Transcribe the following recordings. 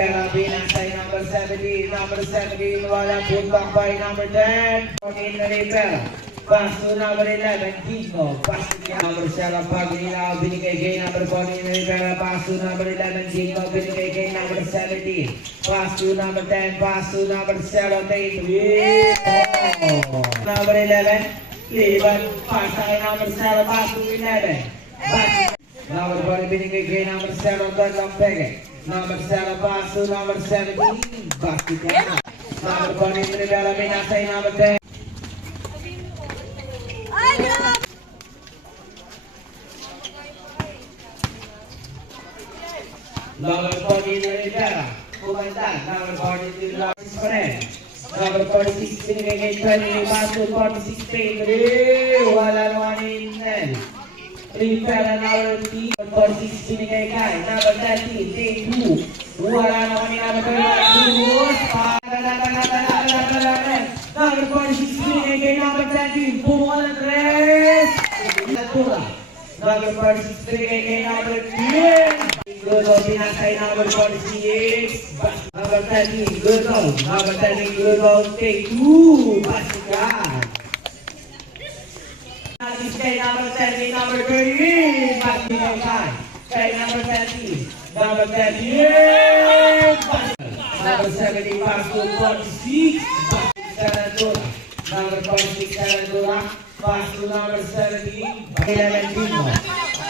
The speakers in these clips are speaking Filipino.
Rivera, binasay number 17. Number 17, wala putbak by number 10. 14 na Rivera. Pass to number 11, Gino. Pass to number 7, Paglina. Binigay kay number 14 na Rivera. Pass to number 11, Gino. Binigay kay number 17. Pass to number 10. Pass to number 17. Number 11, Liban. Pass kay number 7. Pass to 11. Pass. Number 40 binigay kay number 7, Gandang Pege. Number 7, pass to number 17. Basket yan. Number 40 Rivera, binasay number 10. Number 40 Rivera, kumanda. Number 42 Lawrence Perez. Number 46 binigay kay 20. Pass to 46 Pedro. Wala naman in Rivera number 3, 46 binigay kay number 13, take 2. Wala naman yung number 2. Number 46 binigay kay number 13, bumuha ng 3. Number 46 binigay kay number 10. Goto, binasay number 46. Number 13, Goto. Number 13, Goto, take 2. Basikan. Kay number 30, number 30, Basikan. Kay number 30, number 30, number 70, pass to 46, Sarandura. Number 46, Sarandura, pass to number 70, 11 Dino.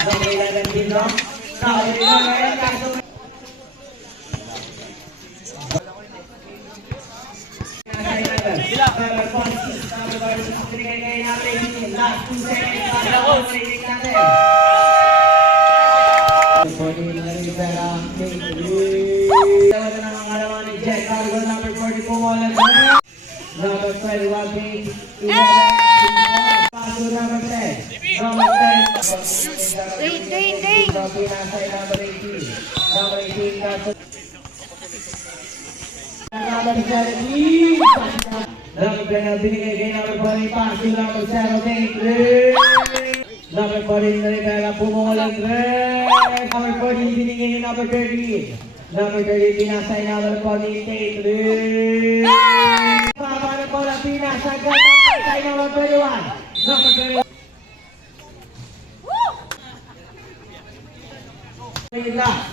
Number 11 Dino. Number 11, pass to number 46, number 46, binigay kay number 18, last 2 seconds, number 18 natin. Tawagan na mga kalaman ni Jack Cargo, number 44, walang number 21, page 11, paso number 10, number 10, pinasay number 18, number 18, number 17, number 10, binigay kay number 40, paso number 0, number 40 na Rivera, pumulang 3. Number 40, binigay yung number 30. Number 30, pinasay number 40, take 3. Paano po lang pinasay, pinasay number 21. Number 21.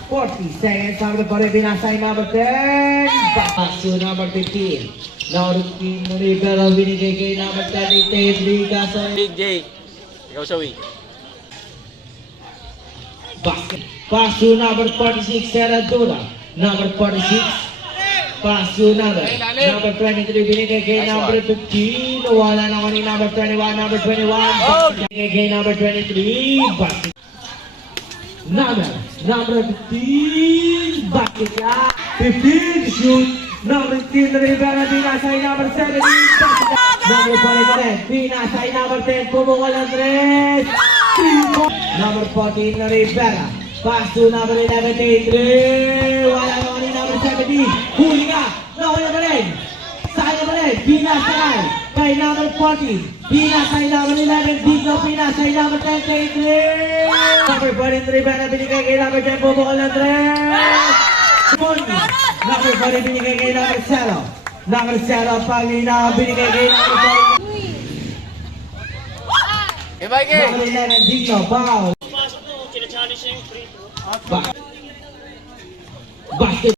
40 seconds, number 40, pinasay number 10. Paso number 15. Number 15 na Rivera, binigay kay number 30, take 3. Gasol. Big J. Ikaw siya, Wee. Pass to number 46, Serradura. Number 46. Pass to number 23, binigay kay number 15. Wala na ko ni number 21. Number 21. Binigay kay number 23. Basket. Number 15. Basket ya. 15. Shoot. Number 15 na Rivera, binasay number 17. Number 20, binasay number 10. Pumunga ng 3. Number 14 na Rivera. Pass to number 11, 3. Wala naman ni number 17. Huli ka. Nawala na rin. Saan na rin? Binasay. Kay number 14. Binasay number 11. Dito binasay number 10, 3. Number 14 Rivera, binigay kay number 10. Pumunga ng 3. Number 40 binigay kay number 0. Number 0, Paglina, binigay kay number 40. Hey, Mikey! Number 11, Dino, foul. Basket.